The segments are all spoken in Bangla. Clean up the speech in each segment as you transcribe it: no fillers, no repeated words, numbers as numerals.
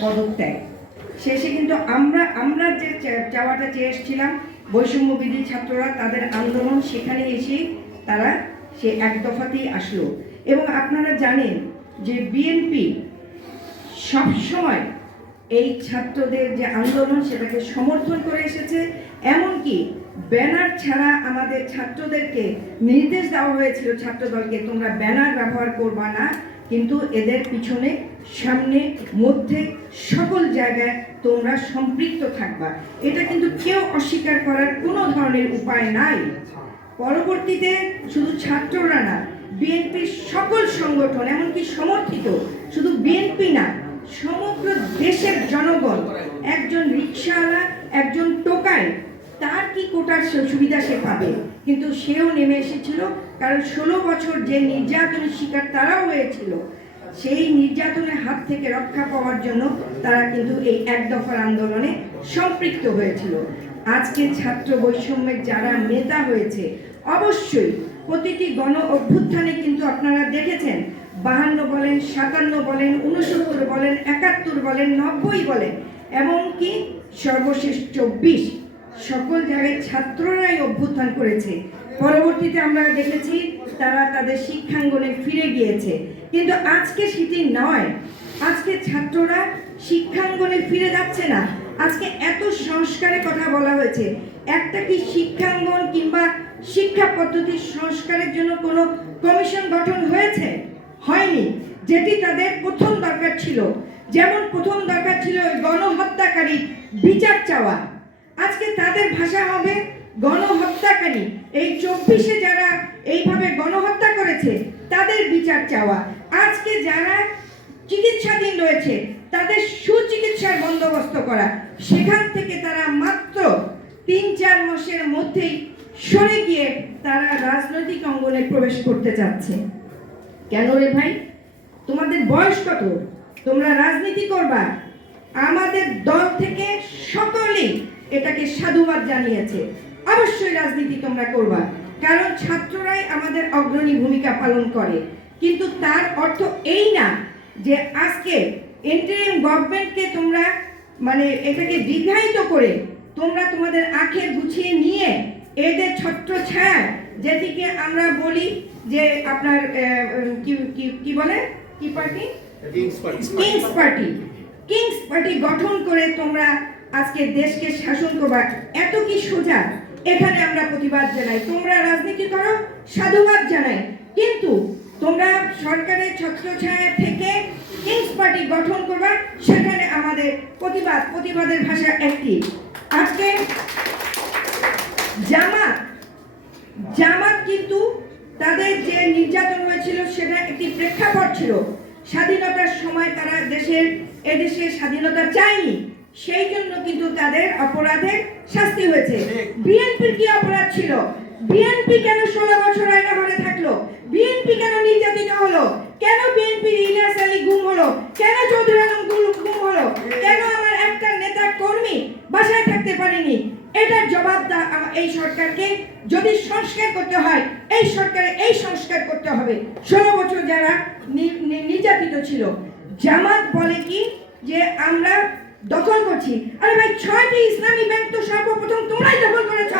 পদত্যাগ শেষে কিন্তু আমরা যে চাওয়াটা চেয়ে এসেছিলাম বৈষম্যবিধি ছাত্ররা তাদের আন্দোলন সেখানে এসে তারা সে এক দফাতেই আসলো। এবং আপনারা জানেন যে বিএনপি সবসময় এই ছাত্রদের যে আন্দোলন সেটাকে সমর্থন করে এসেছে। এমনকি ব্যানার ছাড়া আমাদের ছাত্রদেরকে নির্দেশ দেওয়া হয়েছিল ছাত্রদলকে, তোমরা ব্যানার ব্যবহার করবা না, কিন্তু এদের পিছনে সামনে মধ্যে সকল জায়গায় তোমরা সম্পৃক্ত থাকবা। এটা কিন্তু কেউ অস্বীকার করার কোনো ধরনের উপায় নাই। পরবর্তীতে শুধু ছাত্ররা না, বিএনপির সকল সংগঠন এমনকি সমর্থিত, শুধু বিএনপি না, সমগ্র দেশের জনগণ, একজন রিকশাওয়ালা, একজন টোকাই, তার কি কোটার সুবিধা সে পাবে, কিন্তু সেও নেমে এসেছিল। কারণ 16 বছর যে নির্যাতনের শিকার তারাও হয়েছিল, সেই নির্যাতনের হাত থেকে রক্ষা পাওয়ার জন্য তারা কিন্তু এই এক দফার আন্দোলনে সম্পৃক্ত হয়েছিল। আজকে ছাত্র বৈষম্যের যারা নেতা হয়েছে, অবশ্যই প্রতিটি গণ অভ্যুত্থানে কিন্তু আপনারা দেখেছেন 52 বলেন, 57 বলেন, 69 বলেন, 71 বলেন, 90 বলেন, এমনকি সর্বশেষ 24, সকল জায়গায় ছাত্ররাই অভ্যুত্থান করেছে। পরবর্তীতে আমরা দেখেছি তারা তাদের শিক্ষাঙ্গনে ফিরে গিয়েছে, কিন্তু আজকে সেটি নয়। আজকে ছাত্ররা শিক্ষাঙ্গনে ফিরে যাচ্ছে না। আজকে এত সংস্কারের কথা বলা হয়েছে, একটা কি শিক্ষাঙ্গন কিংবা শিক্ষা পদ্ধতির সংস্কারের জন্য কোনো কমিশন গঠন হয়েছে? হয়নি। যেটি তাদের প্রথম দরকার ছিল, যেমন প্রথম দরকার ছিল গণহত্যাকারী বিচার চাওয়া, আজকে তাদের ভাষা হবে গণহত্যাকারী। এই 24-এ যারা এইভাবে গণহত্যা করেছে তাদের বিচার চাওয়া। আজকে যারা চিকিৎসাধীন রয়েছে তাদের সুচিকিৎসার বন্দোবস্ত করা। সেখান থেকে তারা মাত্র 3-4 মাসের মধ্যেই সরে গিয়ে তারা রাজনৈতিক অঙ্গনে প্রবেশ করতে চাচ্ছে। কেন রে ভাই, তোমাদের বয়স কত? তোমরা রাজনীতি করবা? আমাদের দল থেকে সকলেই এটাকে সাধুবাদ জানিয়েছে। অবশ্যই রাজনীতি তোমরা করবা, কারণ ছাত্ররাই আমাদের অগ্রণী ভূমিকা পালন করে। কিন্তু তার অর্থ এই না যে আজকে ইন্টারিম গভর্নমেন্টকে তোমরা এটাকে দীর্ঘায়িত করে তোমরা তোমাদের আঁখে গুছিয়ে নিয়ে এদের ছত্রছায়া, যেটিকে আমরা বলি যে আপনার কি বলে, কি পার্টি, কিংস পার্টি গঠন করে তোমরা আজকে দেশকে শাসন করবা। এত কি সোজা? এখানে আমরা প্রতিবাদ জানাই, তোমরা রাজনীতি করো, সাধুবাদ জানাই, কিন্তু তোমরা সরকারের ছত্রছায়া থেকে কিংস পার্টি গঠন করবা, সেখানে আমাদের প্রতিবাদের ভাষা একটি। আজকে জামাত কিন্তু তাদের যে নির্যাতন হয়েছিল সেটা একটি প্রেক্ষাপট ছিল। স্বাধীনতার সময় তারা এদেশের স্বাধীনতা চায়নি, সেই জন্য কিন্তু তাদের অপরাধের শাস্তি হয়েছে। বিএনপির কি অপরাধ ছিল? বিএনপি কেন 16 বছর আয়নাঘরে থাকলো? বিএনপি কেন নির্যাতিত হলো? কেন বিএনপি ইলিয়াস আলী গুম হলো? কেন চৌধুরী আলম গুম হলো? কেন আমার একটা নেতা কর্মী বাসায় থাকতে পারেনি? এটার জবাব এই সরকারকে। যদি সংস্কার করতে হয়, এই সরকারে এই সংস্কার করতে হবে। 16 বছর যারা নির্যাতিত ছিল। জামাত বলে কি যে আমরা দখল করছি। আরে ভাই, 6টি ইসলামী ব্যাংক তো সর্বপ্রথম তোমরাই দখল করেছ,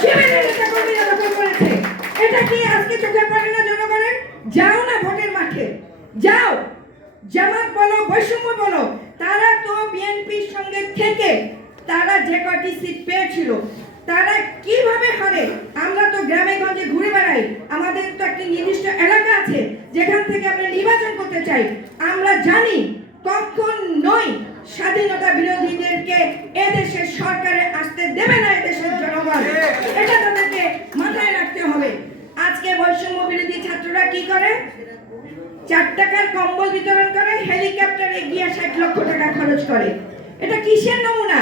শিবিরের নেতা কর্মীরা দখল করেছে। এটা কি আজকে চোখে পড়ে না জনগণের? যাও না ভোটের মাঠে, যাও। জামাত বলো, বৈষম্য বলো, তারা তো বিএনপির সঙ্গে থেকে তারা যে কয়টি সিট পেয়েছিল তারা কিভাবে হারে? আমরা তো গ্রামে গঞ্জে ঘুরে বেড়াই, আমাদের তো একটি নির্দিষ্ট এলাকা আছে যেখান থেকে আমরা নির্বাচন করতে চাই। আমরা জানি কখনোই স্বাধীনতা বিরোধীদেরকে এদেশের সরকারে আসতে দেবে না এদেশের জনগণ। এটা তাদেরকে মাথায় রাখতে হবে। আজকে বৈষম্য বিরোধী ছাত্ররা কি করে? 4 টাকার কম্বল বিতরণ করে, হেলিকপ্টারে গিয়ে 60 লক্ষ টাকা খরচ করে। এটা কিসের নমুনা?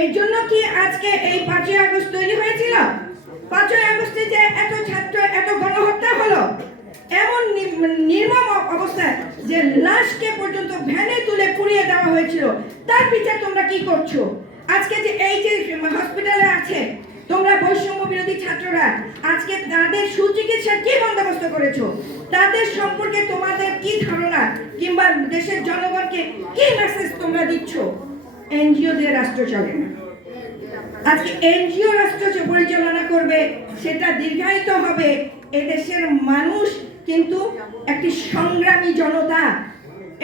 এই জন্য কি আজকে এই 5ই আগস্ট তৈরি হয়েছিল? 5ই আগস্টে যে এত ছাত্র, এত গণহত্যা হলো, এমন নির্মম অবস্থা যে লাশকে পর্যন্ত ভ্যানে তুলে পুড়িয়ে দেওয়া হয়েছিল, তার বিচার তোমরা কি করছো? আজকে যে এই যে হসপিটালে আছে, তোমরা বৈষম্য বিরোধী ছাত্ররা আজকে তাদের সুচিকিৎসার কি বন্দোবস্ত করেছো? তাদের সম্পর্কে তোমাদের কি ধারণা, কিংবা দেশের জনগণকে কি মেসেজ তোমরা দিচ্ছ? এনজিও দিয়ে রাষ্ট্র চলে না। আজকে এনজিও রাষ্ট্র পরিচালনা করবে, সেটা দীর্ঘায়িত হবে। এদেশের মানুষ কিন্তু একটি সংগ্রামী জনতা।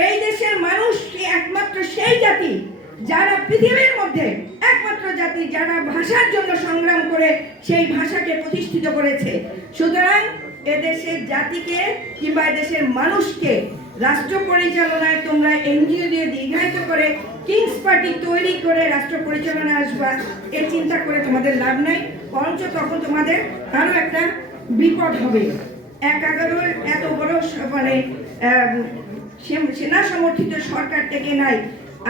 এই দেশের মানুষ একমাত্র সেই জাতি যারা পৃথিবীর মধ্যে একমাত্র জাতি যারা ভাষার জন্য সংগ্রাম করে সেই ভাষাকে প্রতিষ্ঠিত করেছে। সুতরাং এদেশের জাতিকে কিংবা এদেশের মানুষকে রাষ্ট্র পরিচালনায় তোমরা এনজিও দিয়ে দীর্ঘায়িত করে কিংস পার্টি তৈরি করে রাষ্ট্র পরিচালনায় আসবা, এই চিন্তা করে তোমাদের লাভ নাই। বরঞ্চ তখন তোমাদের আরো একটা বিপদ হবে। ১/১১ এত বড় মানে সেনা সমর্থিত সরকার থেকে নাই।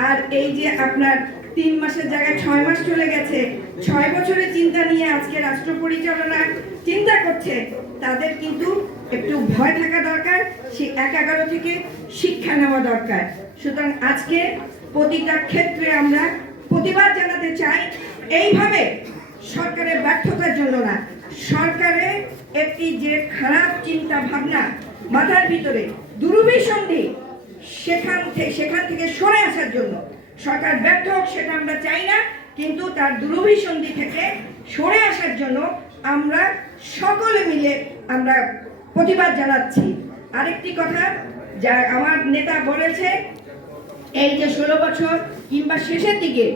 আর এই যে আপনার ৩ মাসের জায়গায় ৬ মাস চলে গেছে, ৬ বছরের চিন্তা নিয়ে আজকে রাষ্ট্র পরিচালনা চিন্তা করছে, তাদের কিন্তু একটু ভয় থাকা দরকার। সে ১/১১ থেকে শিক্ষা নেওয়া দরকার। সুতরাং আজকে প্রতিটা ক্ষেত্রে আমরা প্রতিবাদ জানাতে চাই। এইভাবে সরকারের ব্যর্থতার জন্য না, সরকারের একটি যে খারাপ চিন্তা ভাবনা মাথার ভিতরে দুরভিসন্ধি, সেখান থেকে সরে আসার জন্য সরকার ব্যর্থ হোক, সেটা আমরা চাই না। কিন্তু তার দুরভিসন্ধি থেকে সরে আসার জন্য আমরা সকলে মিলে আমরা প্রতিবাদ জানাচ্ছি। আরেকটি কথা যা আমার নেতা বলেছে, এই যে 16 বছর কিংবা শেষের দিকে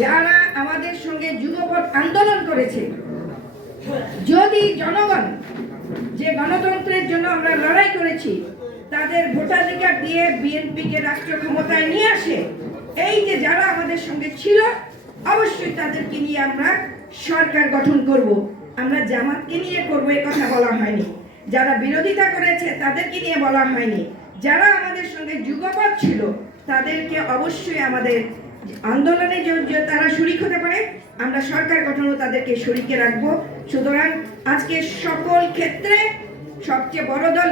যারা আমাদের সঙ্গে যুগপৎ আন্দোলন করেছে, যদি জনগণ যে গণতন্ত্রের জন্য আমরা লড়াই করেছি তাদের ভোটাধিকার দিয়ে বিএনপিকে রাষ্ট্র ক্ষমতায় নিয়ে আসে, এই যে যারা আমাদের সঙ্গে ছিল, অবশ্যই তাদেরকে নিয়ে আমরা সরকার গঠন করব। আমরা জামাতকে নিয়ে করবো এ কথা বলা হয়নি, যারা বিরোধিতা করেছে তাদেরকে নিয়ে বলা হয়নি। যারা আমাদের সঙ্গে যুগপৎ ছিল তাদেরকে অবশ্যই আমাদের আন্দোলনে যে তারা শরিক হতে পারে, আমরা সরকার গঠনও তাদেরকে শরিকে রাখবো। সুতরাং আজকে সকল ক্ষেত্রে সবচেয়ে বড় দল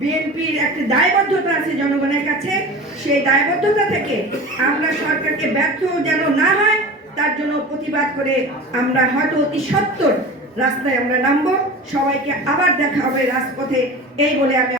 বিএনপির একটা দায়বদ্ধতা আছে জনগণের কাছে। সেই দায়বদ্ধতা থেকে আমরা সরকারকে ব্যর্থ যেন না হয় তার জন্য প্রতিবাদ করে আমরা হয়তো অতি সত্বর রাস্তায় আমরা নামবো। সবাইকে আবার দেখা হবে রাজপথে, এই বলে আমি